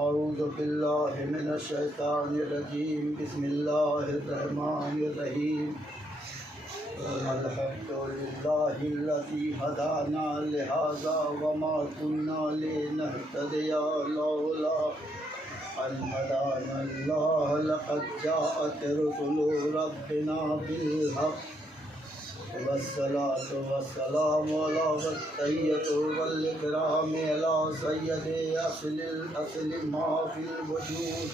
اعوذ باللہ من الشیطان الرجیم بسم اللہ الرحمن الرحیم الحمد للہ الذی ہدانا لہذا وما كنا لنہتدی لولا ان ہدانا اللہ لقد جاءت رسل ربنا بالحق والصلاة والسلام على والتحية والإكرام على سيد الأصل ما في الوجود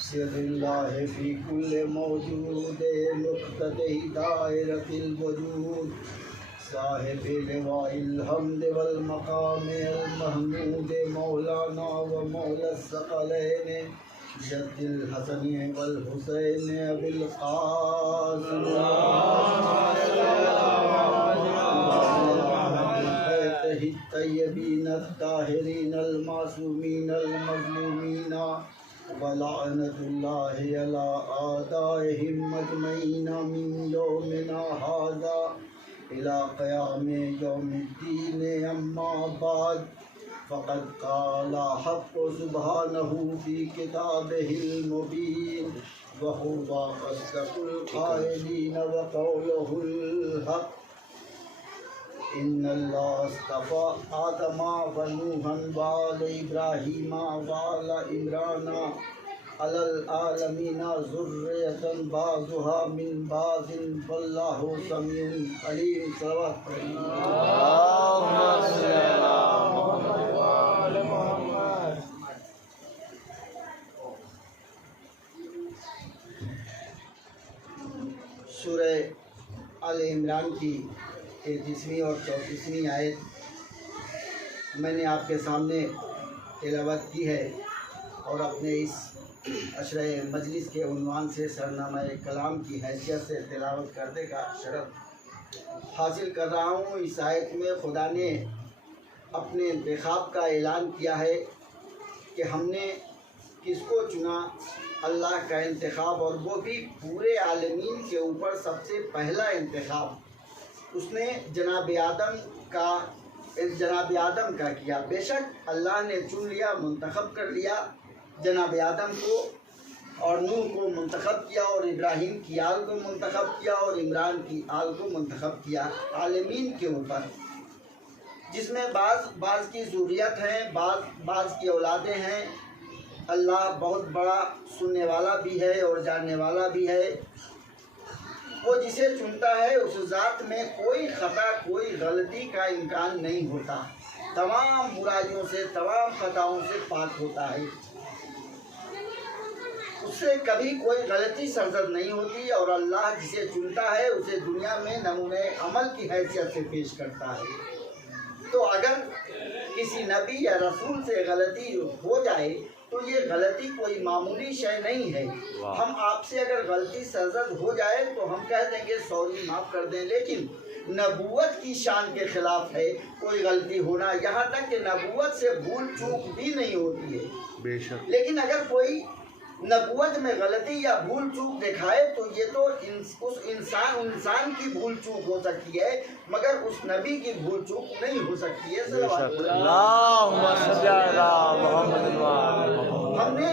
سر الله في كل موجود مقتدى دائرة الوجود صاحب لواء الحمد والمقام المحمود مولانا ومولى الثقلين جد الحسن والحسين أبي القاسم الطيبين الطاهرين المعصومين المظلومين ولعنة الله على أعدائهم أجمعين من يومنا هذا إلى قيام يوم الدين. أما بعد فقد قال حق سبحانه في كتابه المبين وهو أصدق القائلين وقوله الحق إن الله اصطفى آدم ونوحا وآل إبراهيم وآل عمران على العالمين ذرية بعضها من بعض والله سميع عليم. اللهم صل على محمد وآل محمد. سورہ آل عمران کی 33ویں اور 34ویں آیت میں نے آپ کے سامنے تلاوت کی ہے اور اپنے اس عشرہ مجلس کے عنوان سے سرنامہ کلام کی حیثیت سے تلاوت کرنے کا شرف حاصل کر رہا ہوں. اس آیت میں خدا نے اپنے انتخاب کا اعلان کیا ہے کہ ہم نے کس کو چنا. اللہ کا انتخاب، اور وہ بھی پورے عالمین کے اوپر سب سے پہلا انتخاب اس نے جناب آدم کا کیا. بے شک اللہ نے چن لیا، منتخب کر لیا جناب آدم کو، اور نوح کو منتخب کیا، اور ابراہیم کی آل کو منتخب کیا، اور عمران کی آل کو منتخب کیا عالمین کے اوپر، جس میں بعض کی ذریت ہیں، بعض کی اولادیں ہیں. اللہ بہت بڑا سننے والا بھی ہے اور جاننے والا بھی ہے. وہ جسے چنتا ہے اس ذات میں کوئی خطا، کوئی غلطی کا امکان نہیں ہوتا، تمام برائیوں سے، تمام خطاؤں سے پاک ہوتا ہے. اس سے کبھی کوئی غلطی سرزد نہیں ہوتی، اور اللہ جسے چنتا ہے اسے دنیا میں نمونہ عمل کی حیثیت سے پیش کرتا ہے. تو اگر کسی نبی یا رسول سے غلطی ہو جائے تو یہ غلطی کوئی معمولی شے نہیں ہے. ہم آپ سے اگر غلطی سرزد ہو جائے تو ہم کہہ دیں گے سوری، معاف کر دیں، لیکن نبوت کی شان کے خلاف ہے کوئی غلطی ہونا. یہاں تک کہ نبوت سے بھول چوک بھی نہیں ہوتی ہے بے شک. لیکن اگر کوئی نبوت میں غلطی یا بھول چوک دکھائے تو یہ تو اس انسان کی بھول چوک ہو سکتی ہے، مگر اس نبی کی بھول چوک نہیں ہو سکتی ہے. ہم نے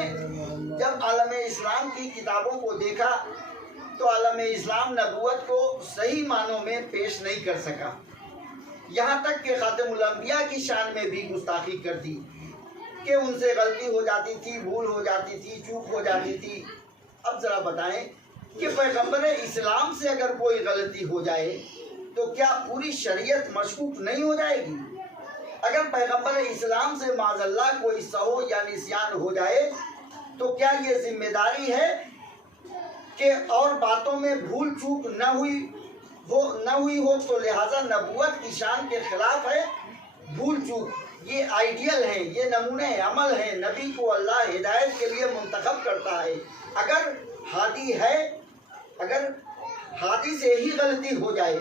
جب عالم اسلام کی کتابوں کو دیکھا تو عالم اسلام نبوت کو صحیح معنوں میں پیش نہیں کر سکا، یہاں تک کہ خاتم الانبیاء کی شان میں بھی گستاخی کر دی کہ ان سے غلطی ہو جاتی تھی، بھول ہو جاتی تھی، چوک ہو جاتی تھی. اب ذرا بتائیں کہ پیغمبر اسلام سے اگر کوئی غلطی ہو جائے تو کیا پوری شریعت مشکوک نہیں ہو جائے گی؟ اگر پیغمبر اسلام سے معاذ اللہ کوئی سہو یا نسیان ہو جائے تو کیا یہ ذمہ داری ہے کہ اور باتوں میں بھول چوک نہ ہوئی ہو تو لہٰذا نبوت کی شان کے خلاف ہے بھول چوک؟ یہ آئیڈیل ہیں، یہ نمونہ عمل ہیں. نبی کو اللہ ہدایت کے لیے منتخب کرتا ہے. اگر ہادی سے ہی غلطی ہو جائے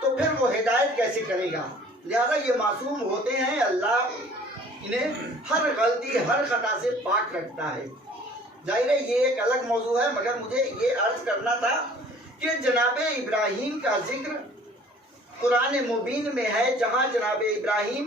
تو پھر وہ ہدایت کیسے کرے گا؟ لہذا یہ معصوم ہوتے ہیں، اللہ انہیں ہر غلطی، ہر خطا سے پاک رکھتا ہے. ظاہر ہے یہ ایک الگ موضوع ہے، مگر مجھے یہ عرض کرنا تھا کہ جناب ابراہیم کا ذکر قرآن مبین میں ہے، جہاں جناب ابراہیم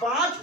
5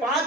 5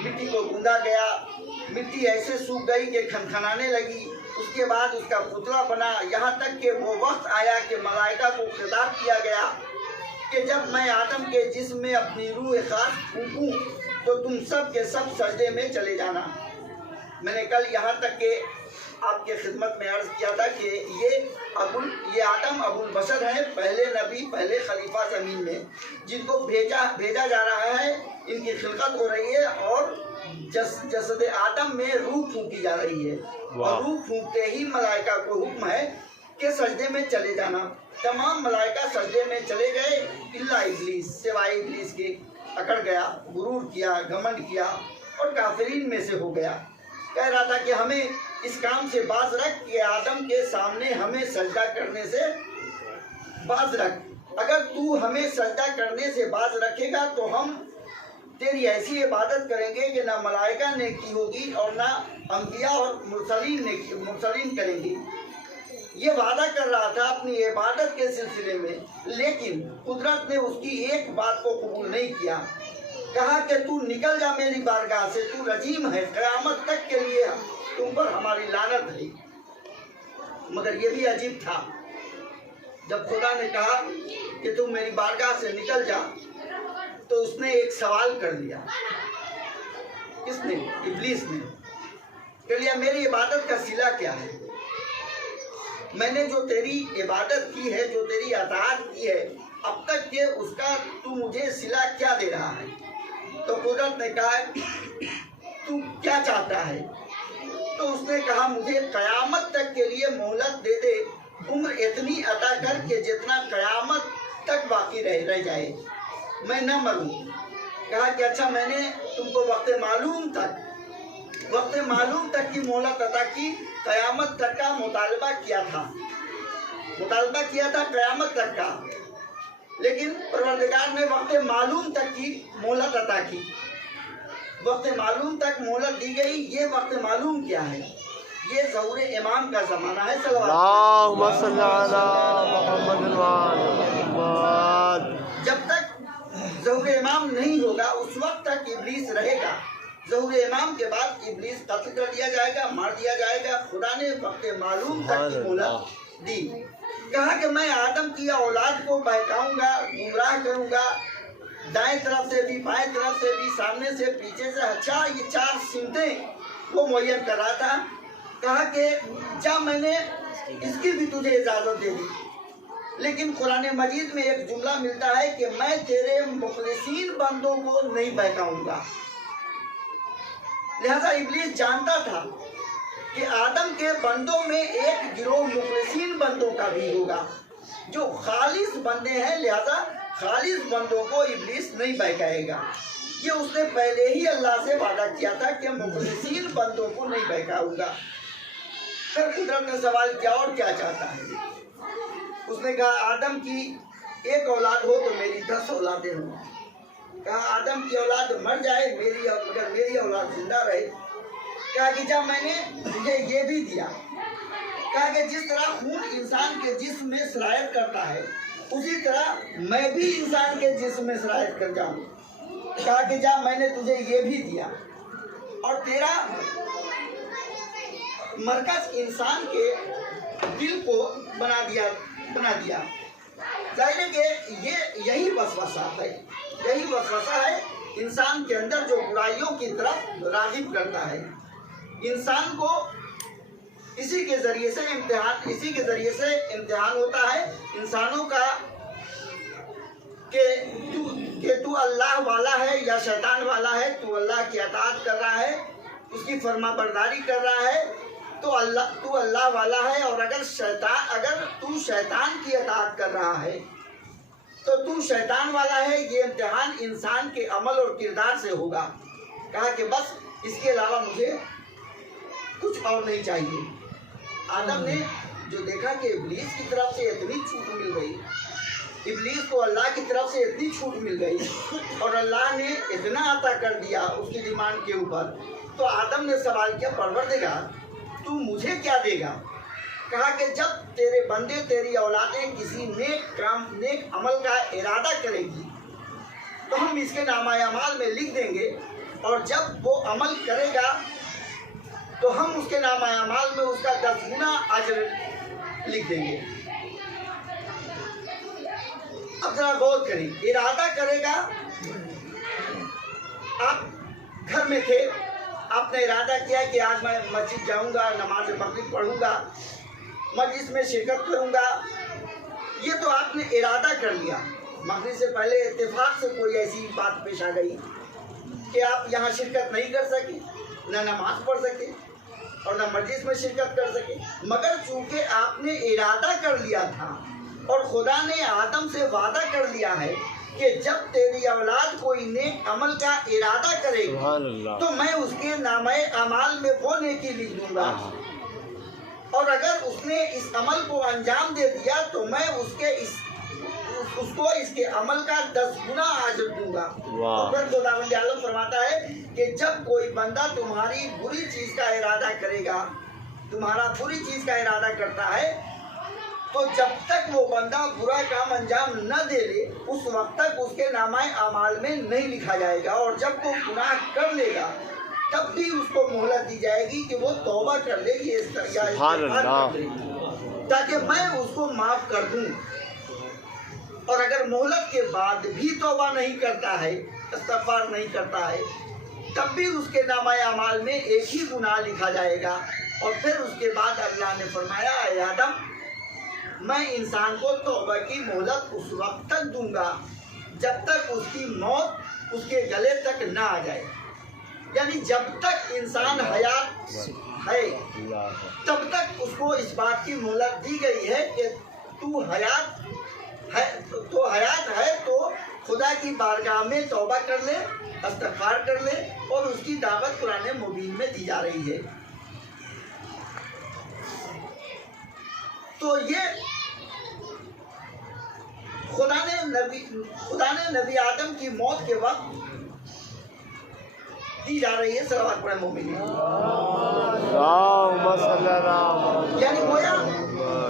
مٹی کو گوندا گیا، مٹی ایسے سوکھ گئی کہ کھنکھنانے لگی، اس کے بعد اس کا پتلا بنا، یہاں تک کہ وہ وقت آیا کہ ملائکہ کو خطاب کیا گیا کہ جب میں آدم کے جسم میں اپنی روح خاص پھونکوں تو تم سب کے سب سجدے میں چلے جانا۔ میں نے کل یہاں تک کہ آپ کے خدمت میں عرض کیا تھا کہ یہ آدم ابو البشر ہیں، پہلے نبی، پہلے خلیفہ زمین میں، جن کو بھیجا جا رہا ہے، ان کی خلقت ہو رہی ہے اور جسد آدم میں روح پھونکی جا رہی ہے، اور روح پھونکتے ہی ملائکہ کو حکم ہے کہ سجدے میں چلے جانا۔ تمام ملائکہ سجدے میں چلے گئے الا ابلیس، سوائے ابلیس کے، اکڑ گیا، غرور کیا، گھمنڈ کیا اور کافرین میں سے ہو گیا۔ کہہ رہا تھا کہ ہمیں اس کام سے باز رکھ کہ آدم کے سامنے ہمیں سجدہ کرنے سے باز رکھ، اگر تو ہمیں سجدہ کرنے سے باز رکھے گا تو ہم تیری ایسی عبادت کریں گے کہ نہ ملائکہ نے کی ہوگی اور نہ انبیاء اور مرسلین کریں گے۔ یہ وعدہ کر رہا تھا اپنی عبادت کے سلسلے میں، لیکن قدرت نے اس کی ایک بات کو قبول نہیں کیا۔ کہا کہ تو نکل جا میری بارگاہ سے، تو رجیم ہے، قیامت تک کے لیے تم پر ہماری لعنت ہے۔ مگر یہ بھی عجیب تھا، جب خدا نے کہا کہ تم میری بارگاہ سے نکل جا تو اس نے ایک سوال کر لیا۔ کس نے؟ ابلیس نے کہہ لیا میری عبادت کا صلہ کیا ہے؟ میں نے جو تیری عبادت کی ہے، جو تیری اطاعت کی ہے اب تک کہ اس کا تو مجھے صلہ کیا دے رہا ہے؟ تو قدرت نے کہا تو کیا چاہتا ہے؟ تو اس نے کہا مجھے قیامت تک کے لیے مہلت دے دے، عمر اتنی عطا کر کے جتنا قیامت تک باقی رہ جائے، میں نہ مروں۔ کہا کہ اچھا، میں نے تم کو وقت معلوم تک کی مہلت عطا کی، قیامت تک کا مطالبہ کیا تھا قیامت تک کا، لیکن پروردگار نے وقت معلوم تک کی مہلت عطا کی، وقت معلوم تک مہلت دی گئی۔ یہ وقت معلوم کیا ہے؟ یہ ظہور امام کا زمانہ ہے۔ اللہم صلی علی محمد وآلہ۔ جب تک ظہور امام نہیں ہوگا اس وقت تک ابلیس رہے گا۔ ظہور امام کے بعد ابلیس قتل کر دیا جائے گا، مار دیا جائے گا۔ خدا نے وقت معلوم تک کی مہلت دی۔ کہا کہ میں آدم کی اولاد کو بہکاؤں گا، گمراہ کروں گا، دائیں طرف سے بھی، بائیں طرف سے بھی، سامنے سے، پیچھے سے۔ اچھا، یہ 4 سمتیں وہ معین کر رہا تھا۔ کہا کہ جا، میں نے اس کی بھی تجھے اجازت دے دی، لیکن قرآن مجید میں ایک جملہ ملتا ہے کہ میں تیرے مخلصین بندوں کو نہیں بہکاؤں گا۔ لہذا ابلیس جانتا تھا کہ آدم کے بندوں میں ایک گروہ مخلصین بندوں کا بھی ہوگا جو خالص بندے ہیں، لہذا خالص بندوں کو ابلیس نہیں بہکائے گا۔ یہ اس نے پہلے ہی اللہ سے وعدہ کیا تھا کہ مخلصین بندوں کو نہیں بہکاؤں گا۔ پھر قدرت نے سوال کیا اور کیا چاہتا ہے؟ اس نے کہا آدم کی ایک اولاد ہو تو میری 10 اولادیں ہوں۔ کہا آدم کی اولاد مر جائے مگر میری اولاد زندہ رہے۔ کہا کہ جب میں نے تجھے یہ بھی دیا، کہا کہ جس طرح خون انسان کے جسم میں سرایت کرتا ہے اسی طرح میں بھی انسان کے جسم میں سرایت کر جاؤں۔ کہا کہ جب میں نے تجھے یہ بھی دیا اور تیرا مرکز انسان کے دل کو بنا دیا۔ ظاہر ہے کہ یہی وسوسہ ہے انسان کے اندر جو برائیوں کی طرف راغب کرتا ہے۔ انسان کو اسی کے ذریعے سے امتحان ہوتا ہے انسانوں کا کہ تو اللہ والا ہے یا شیطان والا ہے، تو اللہ کی اطاعت کر رہا ہے، اس کی فرما برداری کر رہا ہے تو اللہ والا ہے، اور اگر تو شیطان کی اطاعت کر رہا ہے تو تو شیطان والا ہے۔ یہ امتحان انسان کے عمل اور کردار سے ہوگا۔ کہا کہ بس اس کے علاوہ مجھے کچھ اور نہیں چاہیے۔ آدم نے جو دیکھا کہ ابلیس کی طرف سے اتنی چھوٹ مل گئی، ابلیس کو اللہ کی طرف سے اتنی چھوٹ مل گئی اور اللہ نے اتنا عطا کر دیا اس کی ڈیمانڈ کے اوپر، تو آدم نے سوال کیا پروردگار تو مجھے کیا دے گا؟ کہا کہ جب تیرے بندے، تیری اولادیں کسی نیک عمل کا ارادہ کریں گی تو ہم اس کے نامہ اعمال میں لکھ دیں گے اور جب وہ عمل کرے گا تو ہم اس کے نامہ اعمال میں اس کا 10 گنا اجر لکھ دیں گے۔ اب ذرا غور کریں، ارادہ کرے گا، آپ گھر میں تھے، آپ نے ارادہ کیا کہ آج میں مسجد جاؤں گا، نماز مغرب پڑھوں گا، مجلس میں شرکت کروں گا، یہ تو آپ نے ارادہ کر لیا۔ مغرب سے پہلے اتفاق سے کوئی ایسی بات پیش آ گئی کہ آپ یہاں شرکت نہیں کر سکے، نہ نماز پڑھ سکے اور نہ مجلس میں شرکت کر سکے، مگر چونکہ آپ نے ارادہ کر لیا تھا اور خدا نے آدم سے وعدہ کر لیا ہے کہ جب تیری اولاد کوئی نیک عمل کا ارادہ کرے گی تو میں اس کے نامہ اعمال میں وہ نیکی لکھ دوں گا، اور اگر اس نے اس عمل کو انجام دے دیا تو میں اس کو اس کے عمل کا 10 گنا اجر دوں گا۔ اور پھر خداوند عالم فرماتا ہے کہ جب کوئی بندہ تمہاری بری چیز کا ارادہ کرے گا، تمہارا بری چیز کا ارادہ کرتا ہے، تو جب تک وہ بندہ برا کام انجام نہ دے لے اس وقت تک اس کے نامہ اعمال میں نہیں لکھا جائے گا، اور جب وہ گناہ کر لے گا تب بھی اس کو مہلت دی جائے گی کہ وہ توبہ کر لے گی تاکہ میں اس کو معاف کر دوں۔ اور اگر مہلت کے بعد بھی توبہ نہیں کرتا ہے، استغفار نہیں کرتا ہے، تب بھی اس کے نامہ اعمال میں ایک ہی گناہ لکھا جائے گا۔ اور پھر اس کے بعد اللہ نے فرمایا، اے آدم، میں انسان کو توبہ کی مہلت اس وقت تک دوں گا جب تک اس کی موت اس کے گلے تک نہ آ جائے، یعنی جب تک انسان حیات ہے تب تک اس کو اس بات کی مہلت دی گئی ہے کہ تو حیات ہے تو خدا کی بارگاہ میں توبہ کر لے، استغفار کر لے، اور اس کی دعوت قرآن مبین میں دی جا رہی ہے۔ تو یہ خدا نے نبی آدم کی موت کے وقت دی جا رہی ہے صلوات قرآن مبین میں،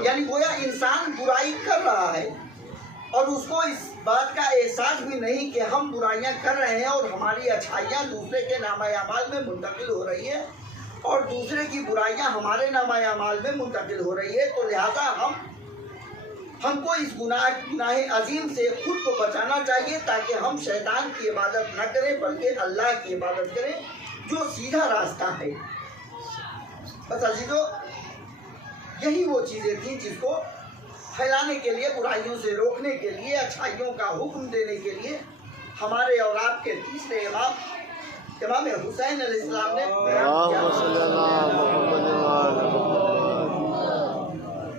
یعنی گویا انسان برائی کر رہا ہے اور اس کو اس بات کا احساس بھی نہیں کہ ہم برائیاں کر رہے ہیں اور ہماری اچھائیاں دوسرے کے نامہ اعمال میں منتقل ہو رہی ہیں اور دوسرے کی برائیاں ہمارے نامہ اعمال میں منتقل ہو رہی ہے، تو لہذا ہم کو اس گناہ عظیم سے خود کو بچانا چاہیے تاکہ ہم شیطان کی عبادت نہ کریں بلکہ اللہ کی عبادت کریں جو سیدھا راستہ ہے۔ بس عزیزو، یہی وہ چیزیں تھیں جس کو پھیلانے کے لیے، برائیوں سے روکنے کے لیے، اچھائیوں کا حکم دینے کے لیے ہمارے اور آپ کے تیسرے امام حسین علیہ السلام نے بیان کیا۔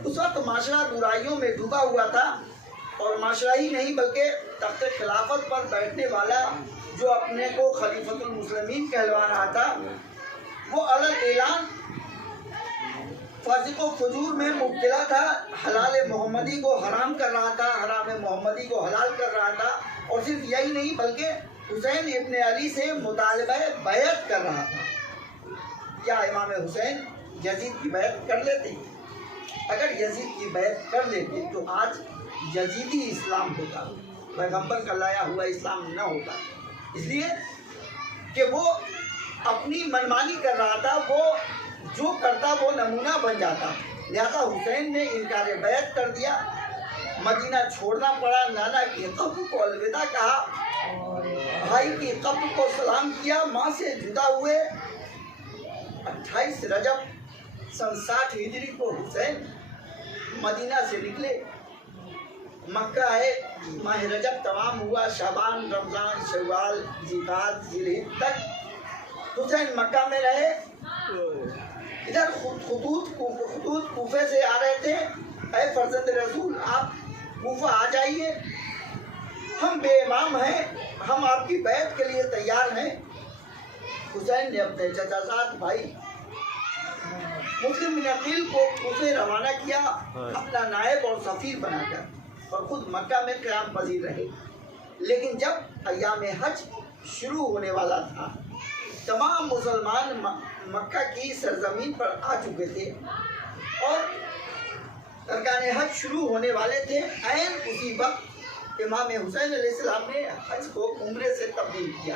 اس وقت معاشرہ برائیوں میں ڈوبا ہوا تھا، اور معاشرہ ہی نہیں بلکہ تخت خلافت پر بیٹھنے والا جو اپنے کو خلیفۃ المسلمین کہلوا رہا تھا، وہ علل اعلان فاسق و فجور میں مبتلا تھا، حلال محمدی کو حرام کر رہا تھا، حرام محمدی کو حلال کر رہا تھا، اور صرف یہی نہیں بلکہ حسین ابن علی سے مطالبہ بیعت کر رہا تھا۔ کیا امام حسین یزید کی بیعت کر لیتے؟ اگر یزید کی بیعت کر لیتے تو آج یزیدی اسلام ہوتا، پیغمبر کا لایا ہوا اسلام نہ ہوتا، اس لیے کہ وہ اپنی منمانی کر رہا تھا، وہ جو کرتا وہ نمونہ بن جاتا، لہذا حسین نے انکار بیعت کر دیا، مدینہ چھوڑنا پڑا، نانا کی قبر کو الوداع کہا، بھائی کی قبر کو سلام کیا، ماں سے جدا ہوئے۔ 28 رجب سن 60 ہجری کو حسین مدینہ سے نکلے، مکہ ہے، ماہ رجب تمام ہوا، شعبان، رمضان، شوال، ذیقعدہ، ذوالحجہ تک حسین مکہ میں رہے۔ ادھر خطوط کوفے سے آ رہے تھے، اے فرزند رسول آپ کوفہ آ جائیے، ہم بے امام ہیں، ہم آپ کی بیعت کے لیے تیار ہیں۔ حسین نے اپنے چچا زاد بھائی مسلم بن عقیل کو کوفے روانہ کیا اپنا نائب اور سفیر بنا کر، اور خود مکہ میں قیام پذیر رہے۔ لیکن جب ایام حج شروع ہونے والا تھا، تمام مسلمان مکہ کی سرزمین پر آ چکے تھے اور ارکان حج شروع ہونے والے تھے، عین اسی وقت امام حسین علیہ السلام نے حج کو عمرے سے تبدیل کیا۔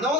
9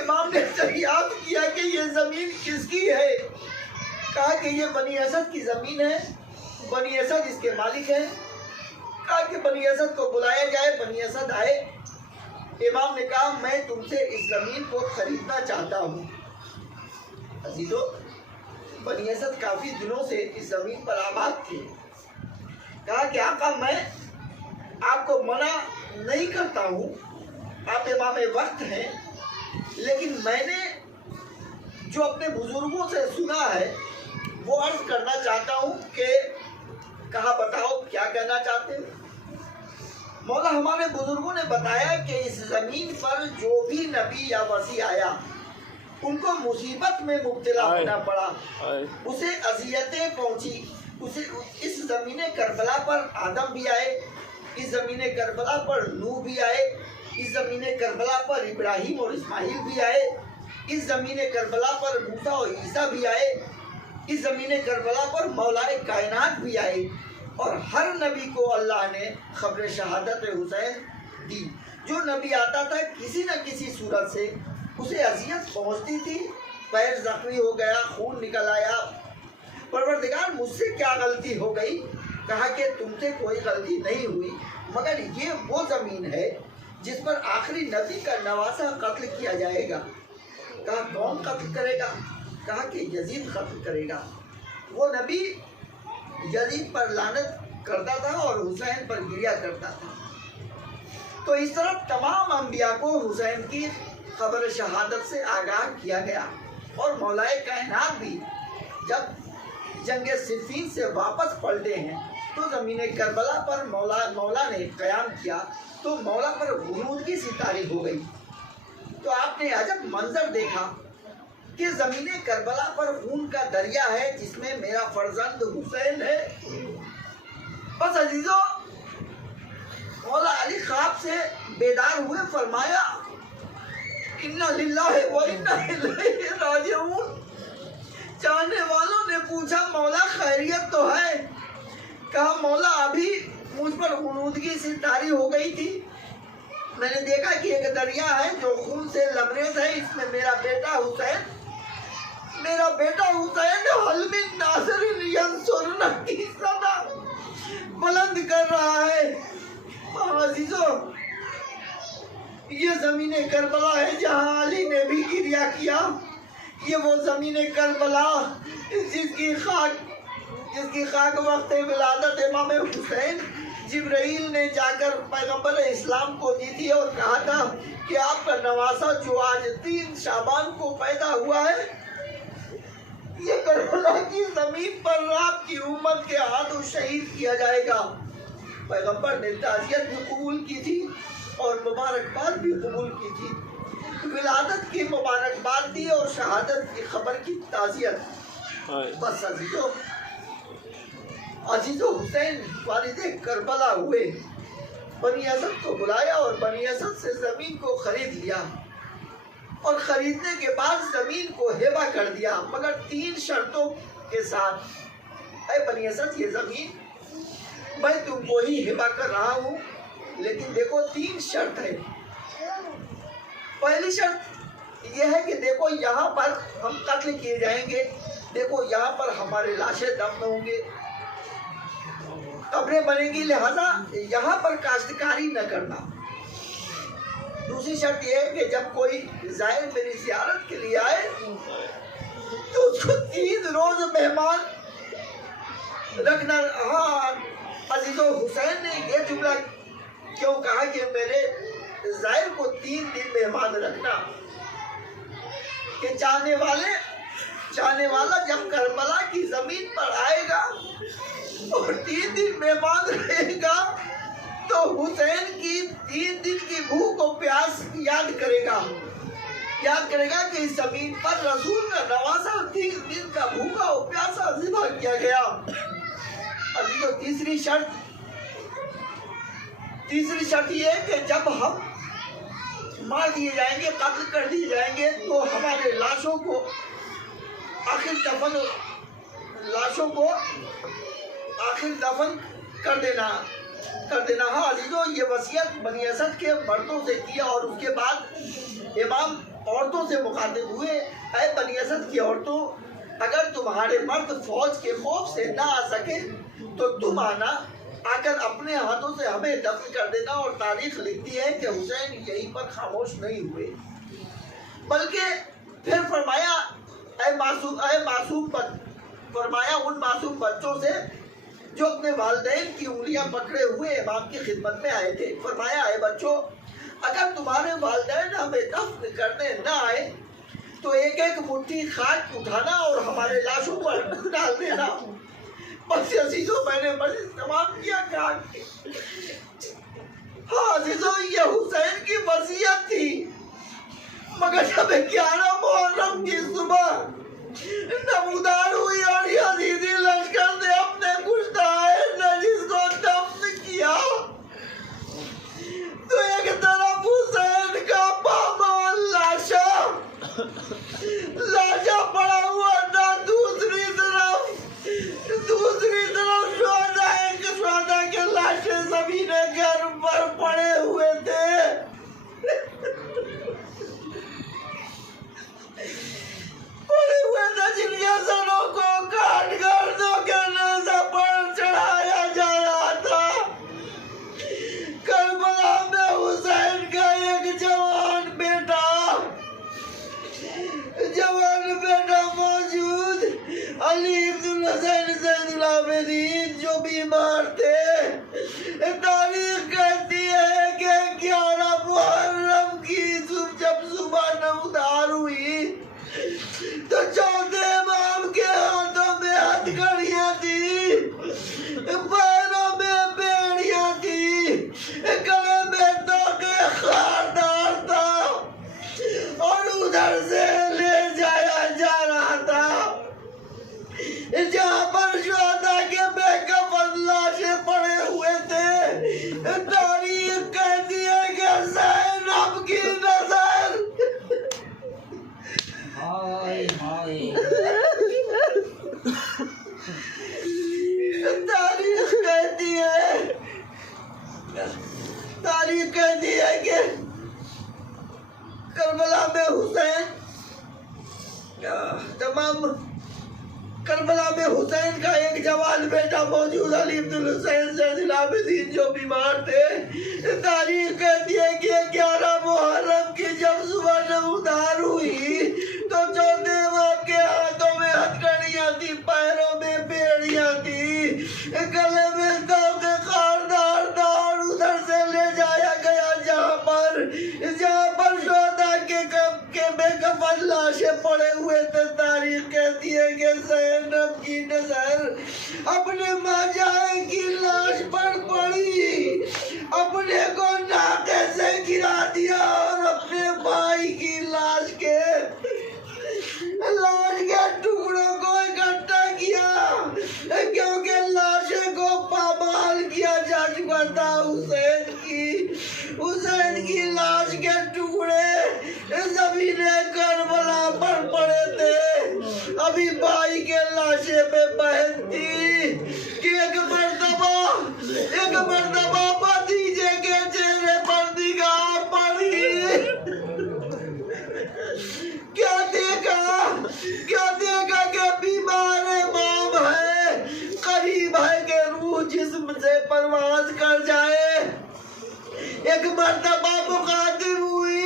امام نے دریافت کیا کہ یہ زمین کس کی ہے؟ کہا کہ یہ بنی اسد کی زمین ہے، بنی اسد اس کے مالک ہیں۔ کہا کہ بنی اسد کو بلایا جائے، بنی اسد آئے۔ امام نے کہا میں تم سے اس زمین کو خریدنا چاہتا ہوں۔ عزیزو، بنی اسد کافی دنوں سے اس زمین پر آباد تھے۔ کہا کہ آقا میں آپ کو منع نہیں کرتا ہوں، آپ امام وقت ہیں، لیکن میں نے جو اپنے بزرگوں سے سنا ہے وہ عرض کرنا چاہتا ہوں کہ کہا بتاؤ کیا کہنا چاہتے ہیں؟ مولا ہمارے بزرگوں نے بتایا کہ اس زمین پر جو بھی نبی یا وصی آیا ان کو مصیبت میں مبتلا ہونا پڑا، اسے اذیتیں پہنچی۔ اسے اس زمین کربلا پر آدم بھی آئے، اس زمین کربلا پر نوح بھی آئے، اس زمین کربلا پر ابراہیم اور اسماعیل بھی آئے، اس زمین کربلا پر موسیٰ اور عیسیٰ بھی آئے، اس زمین کربلا پر مولا کائنات بھی آئے، اور ہر نبی کو اللہ نے خبر شہادت حسین دی۔ جو نبی آتا تھا کسی نہ کسی صورت سے اسے اذیت پہنچتی تھی، پیر زخمی ہو گیا، خون نکل آیا۔ پروردگار مجھ سے کیا غلطی ہو گئی؟ کہا کہ تم سے کوئی غلطی نہیں ہوئی، مگر یہ وہ زمین ہے جس پر آخری نبی کا نواسہ قتل کیا جائے گا۔ کہا کون قتل کرے گا؟ کہا کہ یزید قتل کرے گا۔ وہ نبی یزید پر لعنت کرتا تھا اور حسین پر گریا کرتا تھا۔ تو اس طرح تمام انبیاء کو حسین کی خبر شہادت سے آگاہ کیا گیا، اور مولا کائنات بھی جب جنگ صفین سے واپس پلٹے ہیں تو زمین کربلا پر مولا نے قیام کیا تو مولا پر غنودگی سی طاری ہو گئی۔ تو آپ نے عجب منظر دیکھا کہ زمین کربلا پر خون کا دریا ہے جس میں میرا فرزند حسین ہے۔ بس عزیزو، مولا علی خواب سے بیدار ہوئے، فرمایا اِنَّا لِلَّهِ وَإِنَّا إِلَيْهِ رَاجِعُونَ۔ چاہنے والوں نے پوچھا مولا خیریت تو ہے؟ کہا مولا ابھی مجھ پر غنودگی سی طاری ہو گئی تھی، میں نے دیکھا کہ ایک دریا ہے جو خون سے لبریز ہے، اس میں میرا بیٹا حسین حل من ناصر ینصرنا کی صدا بلند کر رہا ہے۔ عزیزو، یہ زمین کربلا ہے جہاں علی نے بھی گریا کیا۔ یہ وہ زمین کربلا جس کی خاک وقت ولادت امام حسین جبرائیل نے جا کر پیغمبر اسلام کو دی تھی اور کہا تھا کہ آپ کا نواسہ جو آج 3 شعبان کو پیدا ہوا ہے، یہ کربلا کی زمین پر آپ کی امت کے ہاتھوں شہید کیا جائے گا۔ پیغمبر نے تعزیت بھی قبول کی تھی اور مبارکباد بھی قبول کی تھی، ولادت کی مبارکباد دی اور شہادت کی خبر کی تعزیت۔ بس عزیزو حسین والد کربلا ہوئے، بنی اسد کو بلایا اور بنی اسد سے زمین کو خرید لیا، اور خریدنے کے بعد زمین کو ہبہ کر دیا، مگر 3 شرطوں کے ساتھ۔ اے بنی اسد، یہ زمین میں تم کو ہی ہبہ کر رہا ہوں، لیکن دیکھو 3 شرط ہے۔ پہلی شرط یہ ہے کہ دیکھو یہاں پر ہم قتل کیے جائیں گے، دیکھو یہاں پر ہمارے لاشیں دفن ہوں گے، قبریں بنیں گی، لہذا یہاں پر کاشتکاری نہ کرنا۔ دوسری شرط یہ ہے کہ جب کوئی زائر میری زیارت کے لیے آئے تو اس کو 3 روز مہمان رکھنا۔ ہاں عزیزو، حسین نے یہ جملہ کیوں کہا کہ میرے زائر کو 3 دن مہمان رکھنا؟ کہ چاہنے والا جب کربلا کی زمین پر آئے گا اور 3 دن مہمان رہے گا تو حسین کی 3 دن کی بھوک و پیاس یاد کرے گا کہ اس زمین پر رسول کا نواسہ 3 دن کا بھوکا و پیاسا ذبح کیا گیا۔ عزیزو، تیسری شرط یہ ہے کہ جب ہم مار دیے جائیں گے، قتل کر دیے جائیں گے، تو ہمارے لاشوں کو آخر دفن کر دینا۔ کر دینا۔ ہاں عزیزو، یہ وصیت بنی اسد کے مردوں سے کیا، اور اس کے بعد امام عورتوں سے مخاطب ہوئے، اے بنی اسد کی عورتوں، اگر تمہارے مرد فوج کے خوف سے نہ آ سکے تو تم آنا، آ کر اپنے ہاتھوں سے ہمیں دفن کر دینا۔ اور تاریخ لکھتی ہے کہ حسین یہیں پر خاموش نہیں ہوئے، بلکہ پھر فرمایا فرمایا ان معصوم بچوں سے جو اپنے والدین کی انگلیاں پکڑے ہوئے امام کی خدمت میں آئے تھے، فرمایا اے بچوں، اگر تمہارے والدین ہمیں دفن کرنے نہ آئے تو ایک ایک مٹھی خاک اٹھانا اور ہمارے لاشوں پر ڈال دینا۔ بس عزیزو، میں نے بس تمام کیا کام کی۔ ہاں عزیزو، یہ حسین کی وصیت تھی، مگر جب 11 محرم کی صبح نمودار ہوئی اور یزیدی لشکر نے اپنے گشتائے نجس کو دفن کیا تو ایک طرف حسین کا پامال لاشا پڑا ہوا تھا، دوسری طرف شہداء کے لاشیں زمین گرم پر پڑے ہوئے تھے۔ جن کے سروں کو کاٹ کر دو کے نیزہ پر چڑھایا جا رہا تھا۔ کربلا میں حسین کا ایک جوان بیٹا موجود، علی بن حسین زین العابدین، جو بیمار تھے۔ تاریخ کہتی ہے کہ 11 محرم کی جب صبح نمودار ہوئی تو چوتھے امام کے ہاتھوں میں ہتھ کڑیاں تھی، پیروں میں بیڑیاں تھی، گلے میں توقے خاردار تھا، اور ادھر سے لے جایا جا رہا تھا جہاں پر شہداء کے بے کفن لاشیں پڑے ہوئے تھے۔ تاریخ کہتی ہے کہ زینب کی نظر تاریخ کہتی ہے کہ کربلا میں حسین کا ایک جوان بیٹا موجود، علی بن حسین زین العابدین، جو بیمار تھے۔ تاریخ کہتی ہے کہ 11 محرم کی جب صبح نمودار ہوئی تو چوتھے امام کے ہاتھوں میں ہتھکڑیاں تھی، پیروں میں بیڑیاں تھی، گلے میں توقے خاردار تھا، اور ادھر سے لے جایا گیا جہاں پر شہداء کے بے کفن لاشیں پڑے ہوئے تھے۔ تاریخ کہتی ہے کہ زینب کی نظر اپنے ماجائے کی لاش پر پڑی، اپنے کو ناکے سے گرا دیا اور اپنے بھائی کی لاش کے ٹکڑوں کو اکٹھا کیا، کیونکہ لاشیں کو پامال کیا جا چکا تھا۔ حسین کی لاش کے ٹکڑے زمین کربلا پر پڑے تھے، ابھی بھائی کے لاشیں میں بہن تھی کہ ایک مرتبہ بھتیجے کے چہرے پر نگاہ پڑی۔ کیا دیکھا کہ بیمار امام ہے، قریب ہے کہ روح جسم سے پرواز کر جائے۔ ایک مرتبہ مخاطب ہوئی،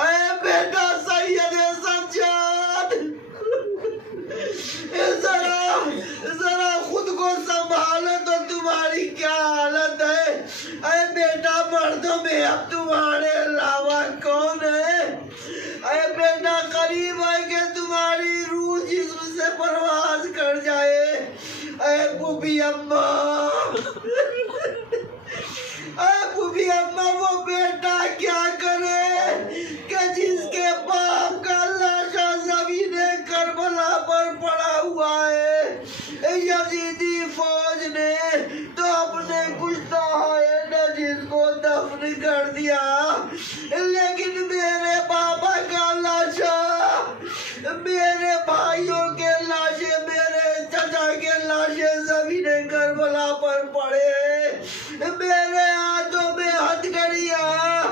اے بیٹا سید سجاد، ذرا خود کو سنبھالو تو تمہاری کیا حالت ہے؟ اے بیٹا، مردوں میں اب تمہارے علاوہ کون ہے؟ اے بیٹا، قریب ہے کہ تمہاری روح جسم سے پرواز کر جائے۔ اے پھوپھی اماں، وہ بیٹا کیا کرے کہ جس کے باپ کا لاشا زمین کربلا پر پڑا ہوا ہے؟ یزیدی فوج نے تو اپنے گشتائے نجس کو دفن کر دیا، لیکن میرے بابا کا لاشا، میرے بھائیوں کے لاشیں، میرے چچا کے لاشیں زمین کربلا پر پڑے۔ میرے ہاتھوں میں ہتھکڑیاں،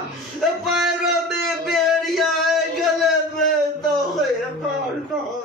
پیروں میں بیڑیاں، گلے میں دوغے کانٹوں۔